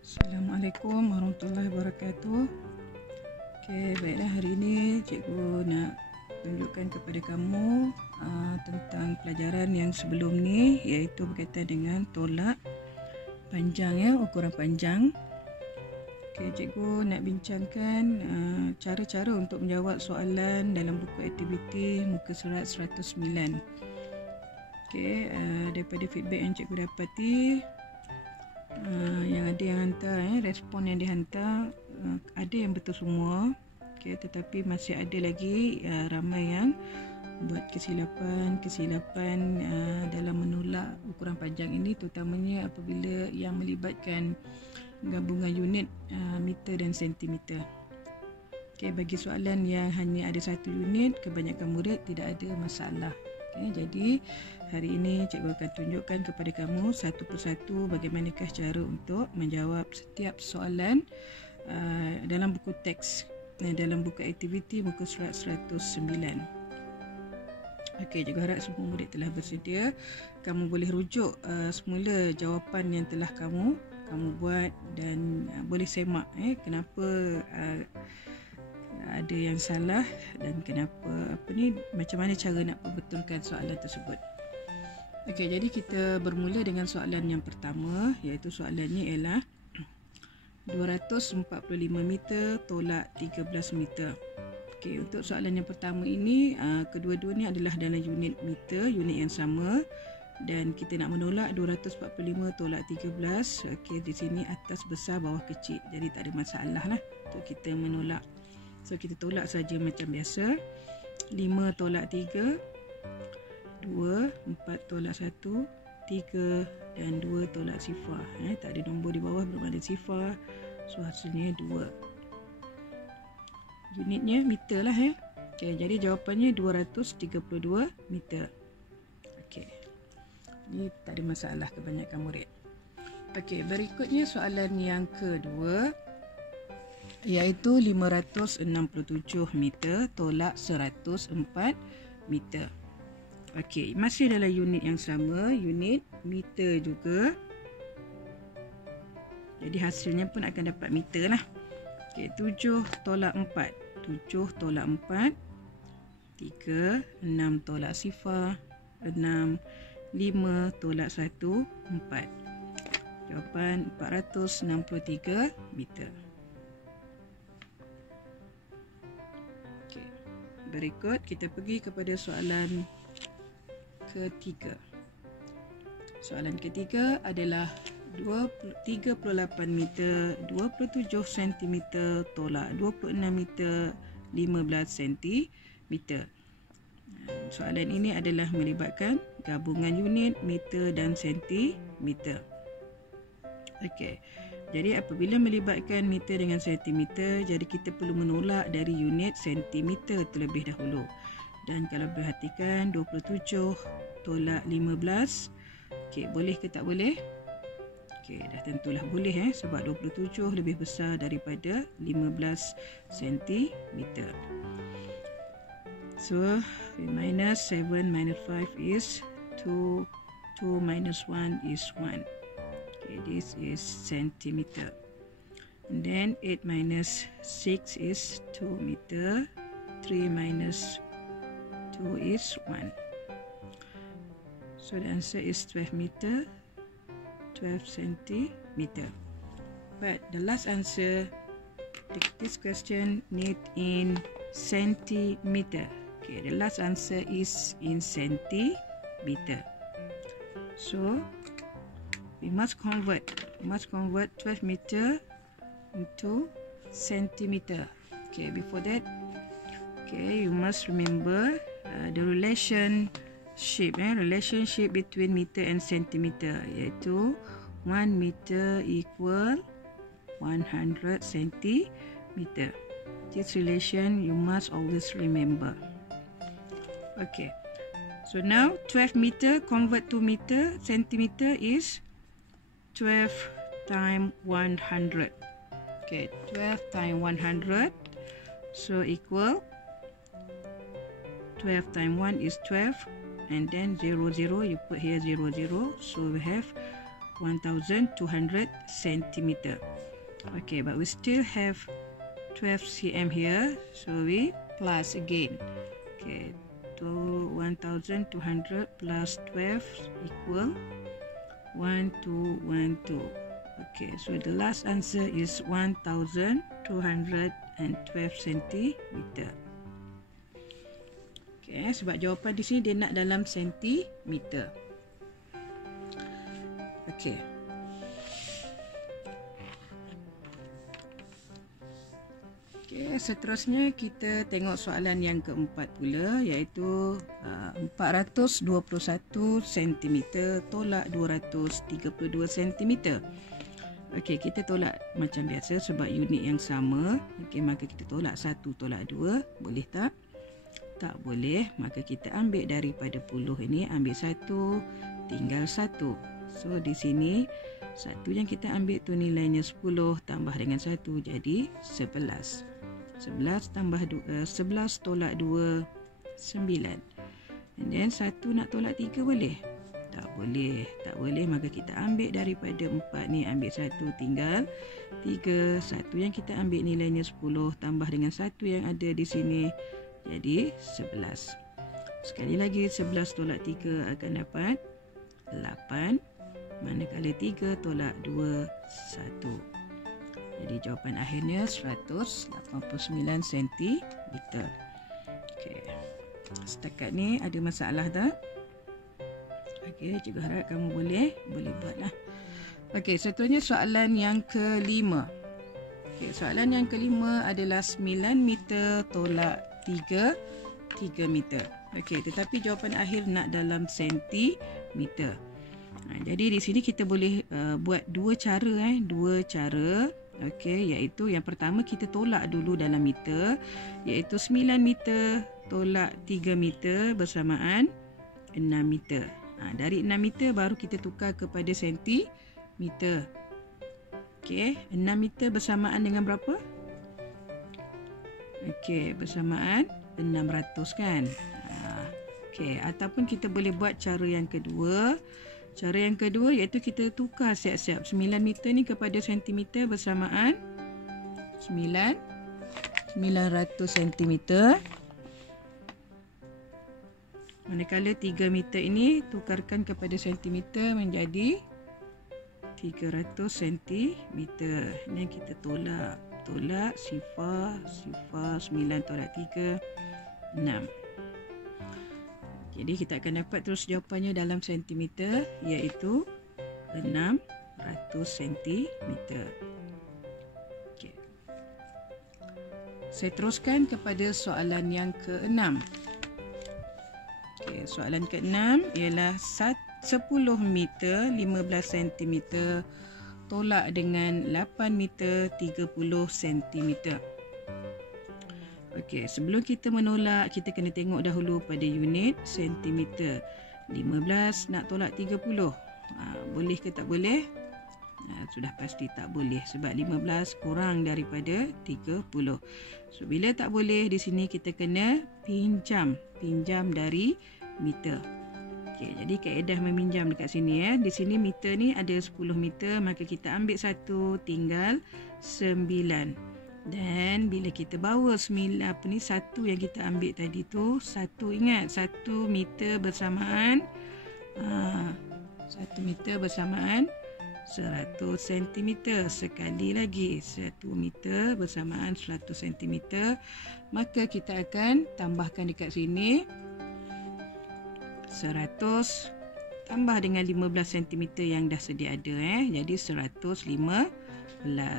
Assalamualaikum warahmatullahi wabarakatuh. Okey, baiklah, hari ini cikgu nak tunjukkan kepada kamu tentang pelajaran yang sebelum ni, iaitu berkaitan dengan tolak panjang, ya, ukuran panjang. Okey, cikgu nak bincangkan cara-cara untuk menjawab soalan dalam buku aktiviti muka surat 109. Okey, daripada feedback yang cikgu dapati, yang ada yang hantar, respon yang dihantar, ada yang betul semua. Okay, tetapi masih ada lagi ramai yang buat kesilapan dalam menolak ukuran panjang ini, terutamanya apabila yang melibatkan gabungan unit meter dan sentimeter. Okay, bagi soalan yang hanya ada satu unit, kebanyakan murid tidak ada masalah. Okay, jadi hari ini cikgu akan tunjukkan kepada kamu satu persatu bagaimanakah cara untuk menjawab setiap soalan dalam buku teks, dalam buku aktiviti muka surat 109. Okey, cikgu harap semua murid telah bersedia. Kamu boleh rujuk semula jawapan yang telah kamu buat dan boleh semak kenapa ada yang salah dan kenapa macam mana cara nak perbetulkan soalan tersebut. Okey, jadi kita bermula dengan soalan yang pertama, iaitu soalannya ialah 245 meter tolak 13 meter. Okey, untuk soalan yang pertama ini, kedua-duanya adalah dalam unit meter, unit yang sama, dan kita nak menolak 245 tolak 13. Okey, di sini atas besar, bawah kecil, jadi tak ada masalah lah untuk kita menolak. So kita tolak saja macam biasa. 5 tolak 3, 2, 4 tolak 1, 3 dan 2 tolak sifar. Tak ada nombor di bawah, belum ada sifar. So hasilnya 2. Unitnya meter lah. Okay, jadi jawapannya 232 meter. Okey, ini tak ada masalah kebanyakan murid. Okey, berikutnya soalan yang kedua, iaitu 567 meter tolak 104 meter. Okey, masih dalam unit yang sama, unit meter juga. Jadi hasilnya pun akan dapat meter lah. Okey, 7 tolak 4, 7 tolak 4, 3, 6 tolak sifar, 6, 5 tolak 1, 4. Jawapan 463 meter. Berikut kita pergi kepada soalan ketiga. Soalan ketiga adalah 38 meter 27 cm tolak 26 meter 15 cm. Soalan ini adalah melibatkan gabungan unit meter dan sentimeter. Okey. Jadi apabila melibatkan meter dengan sentimeter, jadi kita perlu menolak dari unit sentimeter terlebih dahulu. Dan kalau perhatikan 27 tolak 15, okey, boleh ke tak boleh? Okey, dah tentulah boleh sebab 27 lebih besar daripada 15 sentimeter. So minus 7 minus 5 is 2, 2 minus 1 is 1. This is centimeter. And then 8 minus 6 is 2 meter. 3 minus 2 is 1. So the answer is 12 meter, 12 centimeter. But the last answer, this question need in centimeter. Okay, the last answer is in centimeter. So we must convert 12 meter into centimeter. Okay, before that, okay, you must remember the relationship between meter and centimeter, iaitu 1 meter equal 100 centimeter. This relation you must always remember. Okay, so now 12 meter convert to meter, centimeter is 12 times 100. Okay, 12 times 100. So equal 12 times 1 is 12. And then 0, 0. You put here 0, 0. So we have 1200 centimeter. Okay, but we still have 12 cm here, so we plus again. Okay, to 1200 plus 12 equal 1212. Okay, so the last answer is 1212 centimeter. Okay, sebab jawapan di sini dia nak dalam sentimeter. Okay. Okay, seterusnya kita tengok soalan yang keempat pula, iaitu 421 cm tolak 232 cm. Okey, kita tolak macam biasa sebab unit yang sama. Okey, maka kita tolak 1 tolak 2. Boleh tak? Tak boleh. Maka kita ambil daripada puluh ini, ambil 1, tinggal 1. So, di sini 1 yang kita ambil tu nilainya 10 tambah dengan 1 jadi 11. 11 tambah 2, 11 tolak 2, 9. And then 1 nak tolak 3 boleh? Tak boleh. Tak boleh, maka kita ambil daripada 4 ni, ambil 1 tinggal 3. 1 yang kita ambil nilainya 10 tambah dengan 1 yang ada di sini jadi 11. Sekali lagi 11 tolak 3 akan dapat 8. Manakala 3 tolak 2, 1. Jadi jawapan akhirnya 189 cm. Okey. Setakat ni ada masalah tak? Okey, cikgu harap kamu boleh buatlah. Okey, seterusnya soalan yang kelima. Okey, soalan yang kelima adalah 9 meter tolak 3 meter. Okey, tetapi jawapan akhir nak dalam sentimeter. Jadi di sini kita boleh buat dua cara. Okey, iaitu yang pertama kita tolak dulu dalam meter, iaitu 9 meter tolak 3 meter bersamaan 6 meter. Dari 6 meter baru kita tukar kepada sentimeter. Okey, 6 meter bersamaan dengan berapa? Okey, bersamaan 600 kan? Okey, ataupun kita boleh buat cara yang kedua. Cara yang kedua iaitu kita tukar siap-siap 9 meter ni kepada sentimeter bersamaan 900 sentimeter. Manakala 3 meter ini tukarkan kepada sentimeter menjadi 300 sentimeter. Ini kita tolak sifar 9 tolak 3 6. Jadi kita akan dapat terus jawapannya dalam sentimeter, iaitu 600 sentimeter. Okay. Saya teruskan kepada soalan yang ke-6. Okay, soalan ke-6 ialah 10 meter 15 cm tolak dengan 8 meter 30 cm. Okey, sebelum kita menolak, kita kena tengok dahulu pada unit sentimeter. 15 nak tolak 30. Boleh ke tak boleh? Sudah pasti tak boleh sebab 15 kurang daripada 30. So bila tak boleh, di sini kita kena pinjam dari meter. Okey, jadi kaedah meminjam dekat sini Di sini meter ni ada 10 meter, maka kita ambil 1 tinggal 9. Dan bila kita bawa 1 yang kita ambil tadi tu, 1 ingat 1 meter bersamaan 1 meter bersamaan 100 cm. Sekali lagi 1 meter bersamaan 100 cm. Maka kita akan tambahkan dekat sini 100 tambah dengan 15 cm yang dah sedia ada Jadi 115.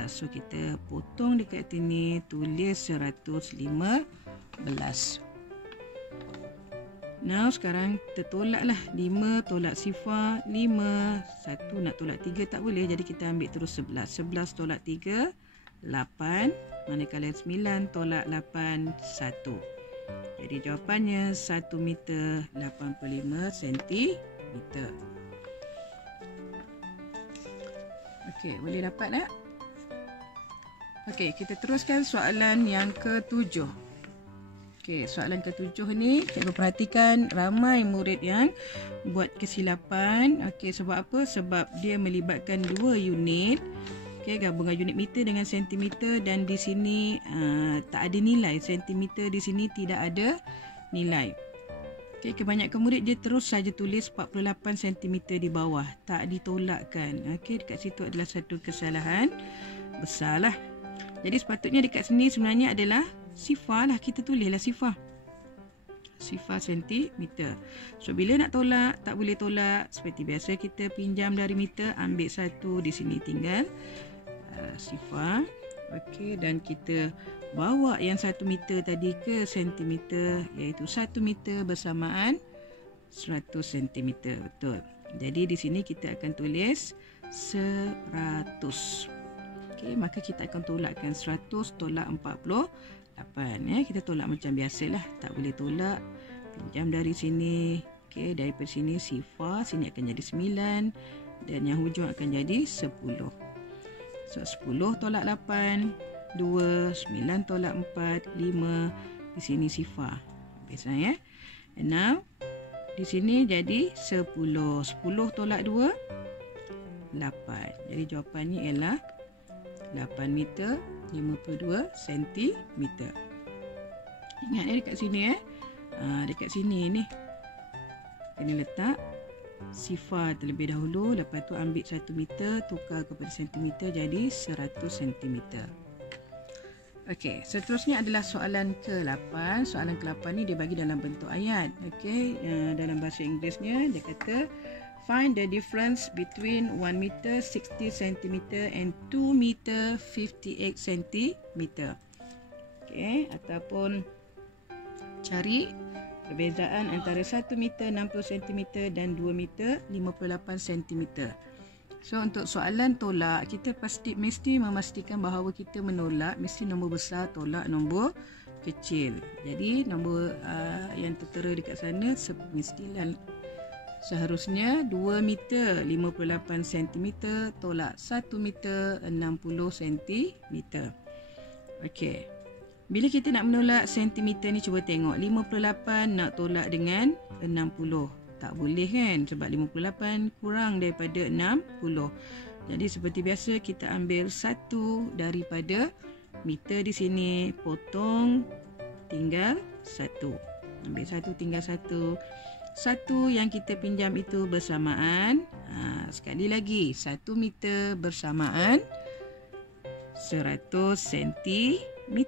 So kita potong dekat sini, tulis 115. Now sekarang kita tolaklah 5 tolak sifar 5. 1 nak tolak 3 tak boleh, jadi kita ambil terus 11. 11 tolak 3 8. Manakala 9 tolak 8 1. Jadi jawapannya 1 meter 85 cm. Okey, boleh dapat tak? Okey, kita teruskan soalan yang ke-7. Okey, soalan ke-7 ni, cikgu perhatikan ramai murid yang buat kesilapan. Okey, sebab apa? Sebab dia melibatkan 2 unit. Okey, gabungan unit meter dengan sentimeter, dan di sini tak ada nilai. Sentimeter di sini tidak ada nilai. Okey, kebanyakan murid dia terus saja tulis 48 cm di bawah, tak ditolakkan. Okey, dekat situ adalah satu kesalahan besarlah. Jadi sepatutnya dekat sini sebenarnya adalah sifar lah, kita tulislah sifar. Sifar sentimeter. So bila nak tolak, tak boleh tolak. Seperti biasa kita pinjam dari meter, ambil 1 di sini tinggal sifar. Okey, dan kita bawa yang 1 meter tadi ke sentimeter, iaitu 1 meter bersamaan 100 cm. Betul. Jadi di sini kita akan tulis 100. Okey, maka kita akan tolakkan 100 tolak 48. Kita tolak macam biasalah, tak boleh tolak. Pinjam dari sini. Okey, daripada sini sifar, sini akan jadi 9 dan yang hujung akan jadi 10. So 10 tolak 8, 2, 9 tolak 4, 5. Di sini sifar. Biasa ya. 6. Di sini jadi 10. 10 tolak 2, 8. Jadi jawapannya ialah 8 meter 52 cm. Ingat dekat sini dekat sini ni kena letak sifar terlebih dahulu, lepas tu ambil 1 meter tukar kepada sentimeter jadi 100 cm. Okey, seterusnya adalah soalan ke-8. Soalan ke-8 ni dia bagi dalam bentuk ayat. Okey, dalam bahasa Inggerisnya dia kata find the difference between 1 meter 60 cm and 2 meter 58 cm. Okey, ataupun cari perbezaan antara 1 meter 60 cm dan 2 meter 58 cm. So untuk soalan tolak, kita mesti memastikan bahawa kita menolak mesti nombor besar tolak nombor kecil. Jadi nombor yang tertera dekat sana mestilah seharusnya 2 meter 58 cm tolak 1 meter 60 cm. Okey. Bila kita nak menolak sentimeter ni, cuba tengok 58 nak tolak dengan 60. Tak boleh kan? Sebab 58 kurang daripada 60. Jadi seperti biasa kita ambil 1 daripada meter di sini, potong tinggal 1. Ambil 1 tinggal 1. 1 yang kita pinjam itu bersamaan, sekali lagi 1 meter bersamaan 100 cm.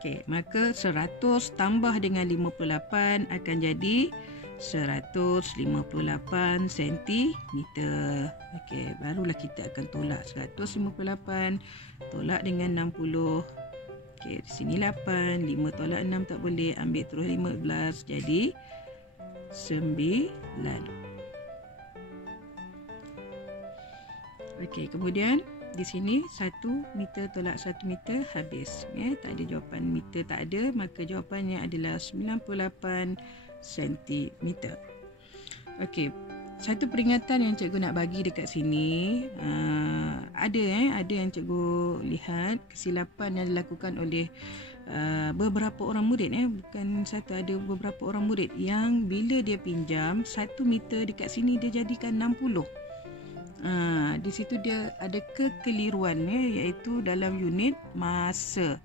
Okey, maka 100 tambah dengan 58 akan jadi 158 cm. Okey, barulah kita akan tolak 158 tolak dengan 60. Okey, di sini 8, 5 tolak 6 tak boleh, ambil terus 15 jadi 9. Okey, kemudian di sini 1 meter tolak 1 meter habis. Tak ada jawapan, meter tak ada, maka jawapannya adalah 98 cm. Okey, satu peringatan yang cikgu nak bagi dekat sini, ada yang cikgu lihat kesilapan yang dilakukan oleh beberapa orang murid, bukan satu, ada beberapa orang murid yang bila dia pinjam 1 meter dekat sini dia jadikan 60. Di situ dia ada kekeliruan, iaitu dalam unit masa.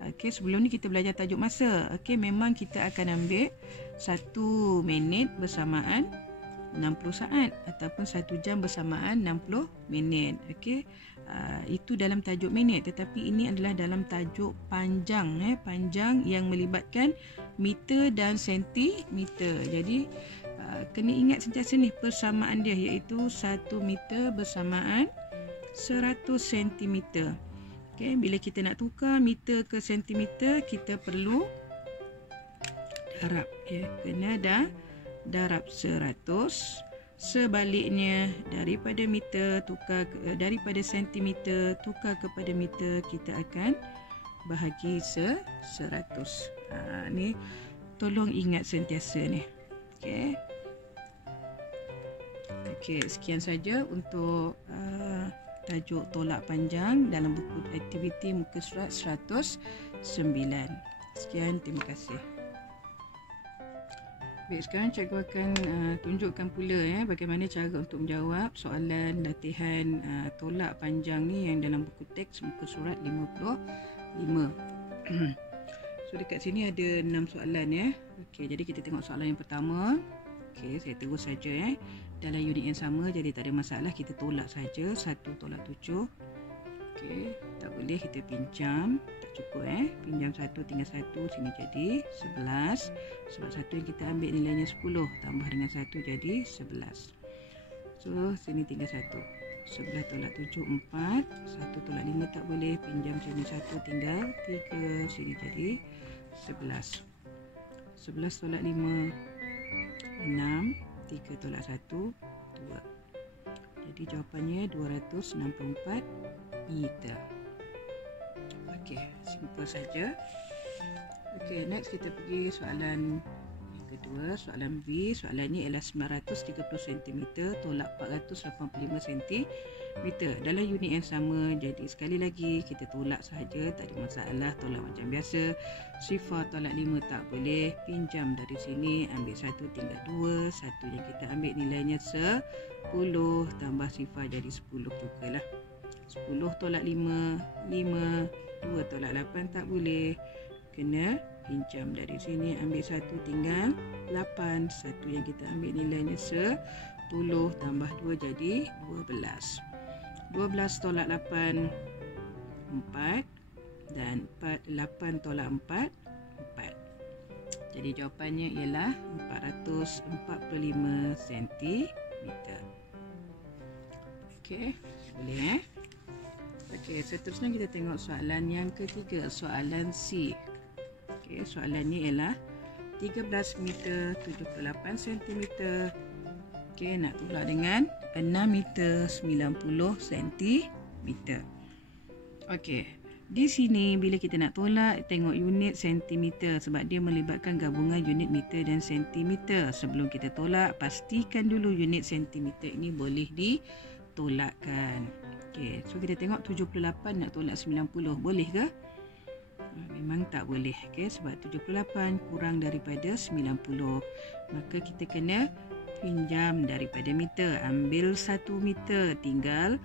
Okey, sebelum ni kita belajar tajuk masa. Okey, memang kita akan ambil 1 minit bersamaan 60 saat ataupun 1 jam bersamaan 60 minit. Okey, itu dalam tajuk minit, tetapi ini adalah dalam tajuk panjang, panjang yang melibatkan meter dan sentimeter. Jadi kena ingat sentiasa ni persamaan dia, iaitu 1 meter bersamaan 100 cm. Okey, bila kita nak tukar meter ke sentimeter, kita perlu darab, kena darab 100. Sebaliknya, daripada meter daripada sentimeter tukar kepada meter, kita akan bahagi 100. Ni tolong ingat sentiasa ni. Okey, sekian saja untuk tajuk tolak panjang dalam buku aktiviti muka surat 109. Sekian, terima kasih. Baik, sekarang cikgu akan tunjukkan pula bagaimana cara untuk menjawab soalan latihan tolak panjang ni yang dalam buku teks muka surat 55. So dekat sini ada 6 soalan Okey, jadi kita tengok soalan yang pertama. Okey, saya terus saja dalam unit yang sama, jadi tak ada masalah, kita tolak saja 1 tolak 7. Okey, tak boleh kita pinjam, tak cukup pinjam 1 tinggal 1, sini jadi 11. Sebab 1 yang kita ambil nilainya 10, tambah dengan 1 jadi 11. So sini tinggal 1. 11 tolak 7 4, 1 tolak 5 tak boleh, pinjam sini 1 tinggal 3, sini jadi 11. 11 tolak 5 6, 3 tolak 1 2. Jadi jawapannya 264 meter. Okey, simple saja. Okey, next kita pergi soalan yang kedua, soalan B. Soalan ni ialah 930 cm tolak 485 cm dalam unit yang sama. Jadi sekali lagi kita tolak sahaja, tak ada masalah, tolak macam biasa. Sifar tolak 5 tak boleh, pinjam dari sini, ambil 1 tinggal 2. 1 yang kita ambil nilainya 10, tambah sifar jadi 10 jugalah. 10 tolak 5 5, 2 tolak 8 tak boleh, kena pinjam dari sini, ambil 1 tinggal 8. 1 yang kita ambil nilainya 10, tambah 2 jadi 12. 12 tolak 8 4, dan 8 tolak 4 4. Jadi jawapannya ialah 445 cm. Okey, boleh Okey, seterusnya kita tengok soalan yang ketiga, soalan C. Okey, soalannya ialah 13 meter 78 cm. Okey, nak tolak dengan 6 meter 90 cm. Okey, di sini bila kita nak tolak, tengok unit sentimeter sebab dia melibatkan gabungan unit meter dan sentimeter. Sebelum kita tolak, pastikan dulu unit sentimeter ini boleh ditolakkan. Okey, so kita tengok 78 nak tolak 90, boleh ke? Memang tak boleh. Okey, sebab 78 kurang daripada 90. Maka kita kena pinjam daripada meter. Ambil 1 meter, tinggal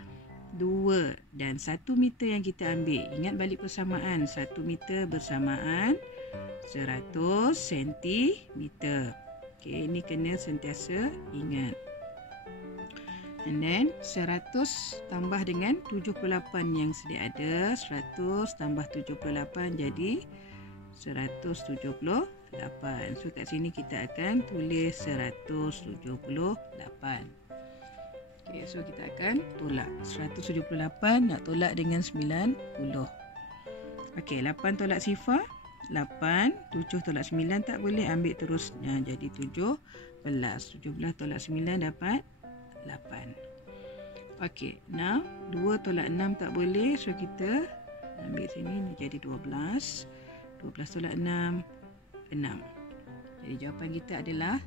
2. Dan 1 meter yang kita ambil, ingat balik persamaan, 1 meter bersamaan 100 cm. Okey, ini kena sentiasa ingat. And then 100 tambah dengan 78 yang sedia ada, 100 tambah 78 jadi 178. So kat sini kita akan tulis 178. Okey, so kita akan tolak 178 nak tolak dengan 90. Okey, 8 tolak sifar 8, 7 tolak 9 tak boleh, ambil terus jadi 17. 17 tolak 9 dapat 8. Okey, now 2 tolak 6 tak boleh, so kita ambil sini jadi 12. 12 tolak 6 6. Jadi jawapan kita adalah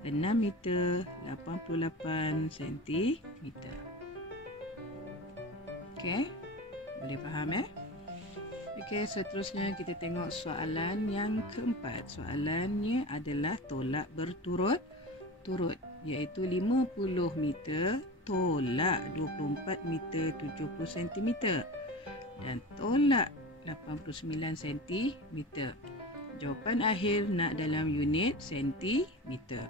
6 meter 88 cm. Okey, boleh faham Okey, seterusnya kita tengok soalan yang keempat. Soalannya adalah tolak berturut-turut, iaitu 50 meter tolak 24 meter 70 cm dan tolak 89 cm. Jawapan akhir nak dalam unit sentimeter.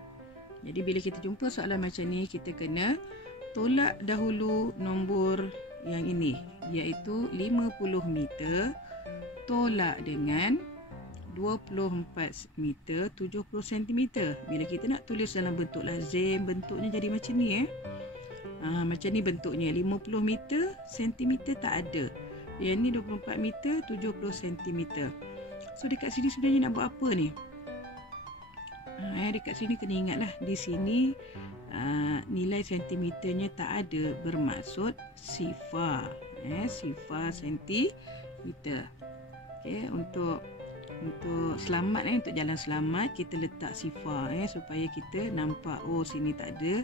Jadi bila kita jumpa soalan macam ni, kita kena tolak dahulu nombor yang ini, iaitu 50 meter tolak dengan 24 meter 70 cm. Bila kita nak tulis dalam bentuk lazim, bentuknya jadi macam ni macam ni bentuknya. 50 meter sentimeter tak ada, yang ni 24 meter 70 cm. So dekat sini sebenarnya nak buat apa ni? Dekat sini kena ingatlah, di sini nilai sentimeternya tak ada, bermaksud sifar. Sifar sentimeter. Okey, untuk selamat untuk jalan selamat, kita letak sifar supaya kita nampak, oh sini tak ada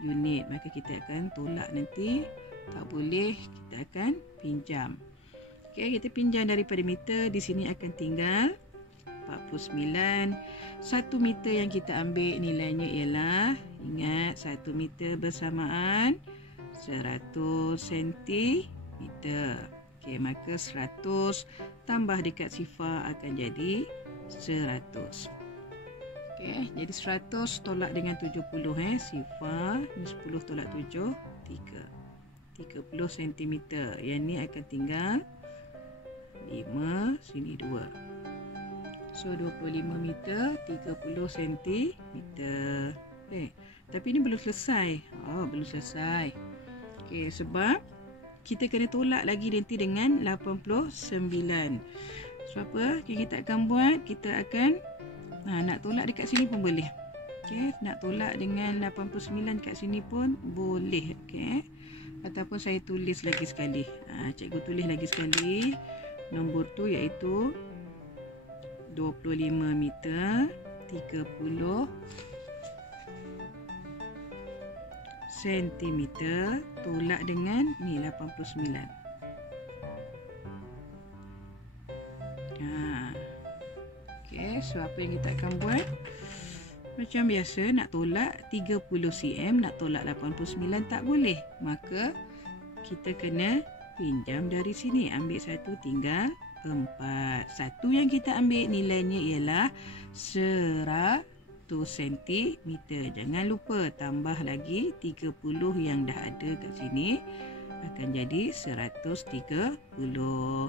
unit, maka kita akan tolak nanti tak boleh, kita akan pinjam. Okey, kita pinjam daripada meter. Di sini akan tinggal 49. 1 meter yang kita ambil nilainya ialah, ingat 1 meter bersamaan 100 sentimeter. Okey, maka 100 tambah dekat sifar akan jadi 100. Okey, jadi 100 tolak dengan 70 sifar ni 10 tolak 7 3. 30 cm. Yang ni akan tinggal 5, sini 2. So 25 meter 30 cm. Tapi ni belum selesai. Belum selesai. Okey, sebab kita kena tolak lagi nanti dengan 89. So apa? Okay, kita akan buat, kita akan nak tolak dekat sini pun boleh. Okey, nak tolak dengan 89 kat sini pun boleh. Okey. Ataupun saya tulis lagi sekali. Cikgu tulis lagi sekali. Nombor tu iaitu 25 meter 30 sentimeter tolak dengan ni 89. Okey, so apa yang kita akan buat? Macam biasa, nak tolak 30 cm, nak tolak 89 tak boleh. Maka kita kena pinjam dari sini. Ambil 1 tinggal 4. Satu yang kita ambil nilainya ialah 100 cm. Jangan lupa tambah lagi 30 yang dah ada kat sini. Akan jadi 130.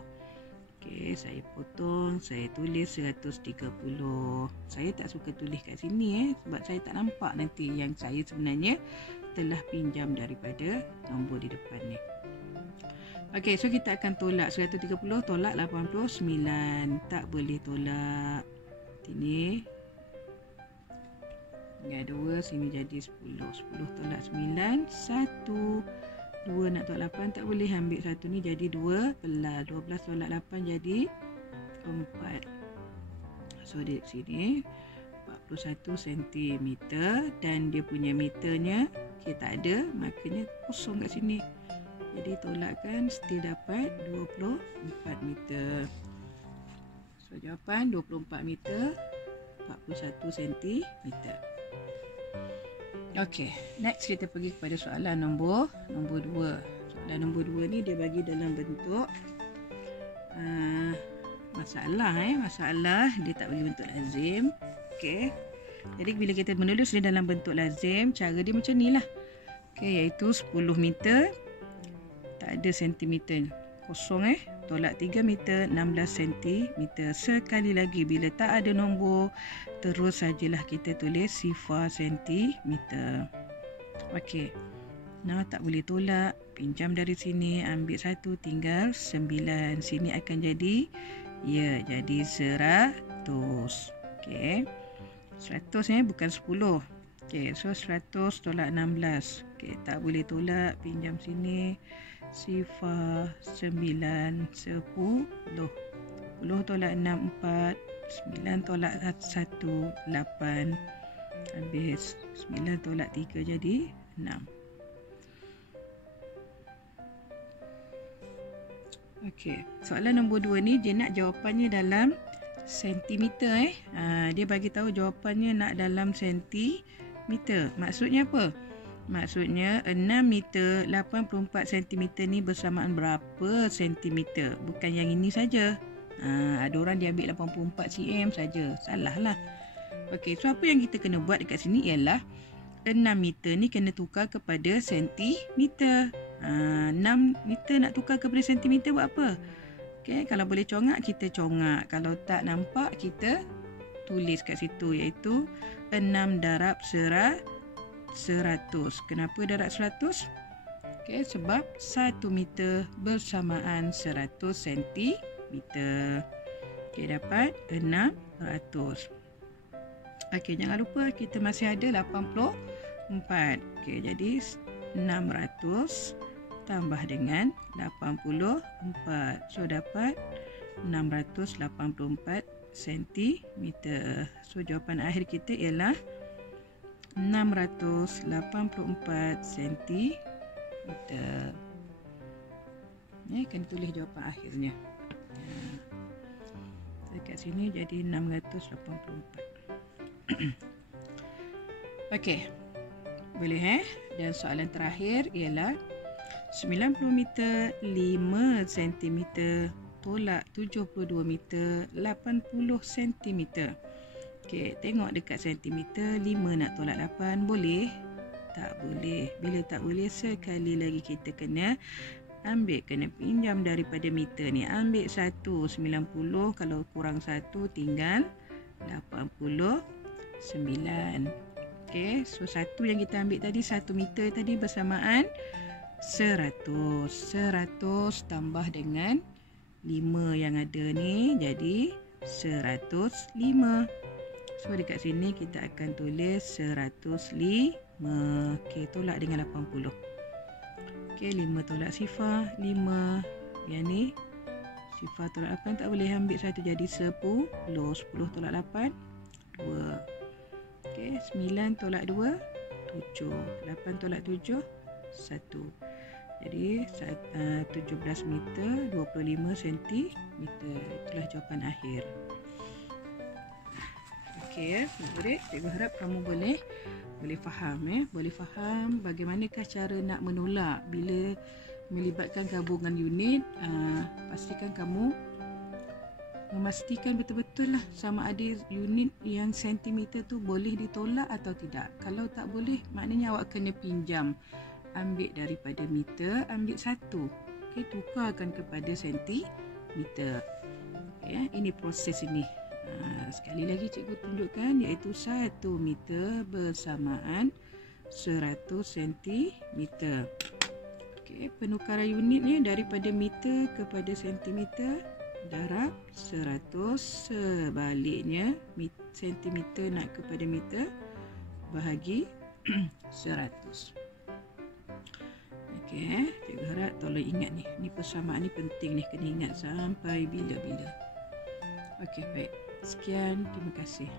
Okey, saya potong, saya tulis 130. Saya tak suka tulis kat sini sebab saya tak nampak nanti yang saya sebenarnya telah pinjam daripada nombor di depan ni. Okey, so kita akan tolak 130 tolak 89. Tak boleh tolak. Sini tinggal 2, sini jadi 10. 10 tolak 9, 1. 2 nak tolak 8 tak boleh, ambil 1 ni jadi 12. 12 tolak 8 jadi 4. So di sini 41 cm dan dia punya meternya kita ada, makanya kosong kat sini. Jadi tolakkan still dapat 24 meter. So jawapan 24 meter 41 cm. Okey, next kita pergi kepada soalan nombor 2. Soalan nombor 2 ni dia bagi dalam bentuk masalah masalah, dia tak bagi bentuk lazim. Okey. Jadi bila kita menulis dia dalam bentuk lazim, cara dia macam nilah. Okey, iaitu 10 meter tak ada sentimeter. Kosong tolak 3 meter 16 cm. Sekali lagi bila tak ada nombor, terus sajalah kita tulis sifar sentimeter. Okey. Nah, tak boleh tolak, pinjam dari sini, ambil 1 tinggal 9. Sini akan jadi jadi 100. Okey. 100 bukan 10. Okey, so 100 tolak 16. Okey, tak boleh tolak, pinjam sini. Sifar 9 10. 10 tolak 6 4. 9 tolak 1 8. Habis 9 tolak 3 jadi 6. Okey, soalan nombor 2 ni dia nak jawapannya dalam sentimeter dia bagi tahu jawapannya nak dalam sentimeter. Maksudnya apa? Maksudnya 6 meter 84 cm ni bersamaan berapa sentimeter? Bukan yang ini saja. Ada orang dia ambil 84 cm saja. Salah lah. Okey, so apa yang kita kena buat dekat sini ialah 6 meter ni kena tukar kepada sentimeter. 6 meter nak tukar kepada sentimeter buat apa? Okey, kalau boleh congak kita congak. Kalau tak nampak kita tulis kat situ iaitu 6 darab 100. Kenapa darab 100? Okey, sebab 1 meter bersamaan 100 cm. Okey, dapat 600. Okey, jangan lupa kita masih ada 84. Okey, jadi 600 tambah dengan 84. So dapat 684 cm. So jawapan akhir kita ialah 684 cm. Kena tulis jawapan akhirnya. Dekat sini jadi 684. Okey. Boleh Dan soalan terakhir ialah 90 meter 5 cm tolak 72 meter 80 cm. Okey, tengok dekat sentimeter 5 nak tolak 8 boleh? Tak boleh. Bila tak boleh, sekali lagi kita kena pinjam daripada meter ni. Ambil 1, 90, kalau kurang 1 tinggal 89. Okey, so 1 yang kita ambil tadi, 1 meter tadi bersamaan 100. 100 tambah dengan 5 yang ada ni jadi 105. So dekat sini kita akan tulis 105. Okey, tolak dengan 80. Okey, 5 tolak sifar 5. Yang ni sifar tolak 8 tak boleh, ambil 1 jadi 10. 10 tolak 8 2. Okey, 9 tolak 2 7. 8 tolak 7 1. Jadi 17 meter 25 cm. Itulah jawapan akhir. Okey, murid, cikgu harap kamu boleh faham boleh faham bagaimanakah cara nak menolak bila melibatkan gabungan unit. Pastikan kamu memastikan betul-betul lah sama ada unit yang sentimeter tu boleh ditolak atau tidak. Kalau tak boleh, maknanya awak kena pinjam, ambil daripada meter, ambil 1, okey, tukarkan kepada sentimeter. Okay, ini proses ini. Sekali lagi cikgu tunjukkan, iaitu 1 meter bersamaan 100 cm. Okey, penukaran unitnya daripada meter kepada sentimeter, darab 100, sebaliknya sentimeter nak kepada meter, bahagi 100. Okey, cikgu harap tolong ingat ni persamaan ni penting ni, kena ingat sampai bila-bila. Okey, baik. Sekian, terima kasih.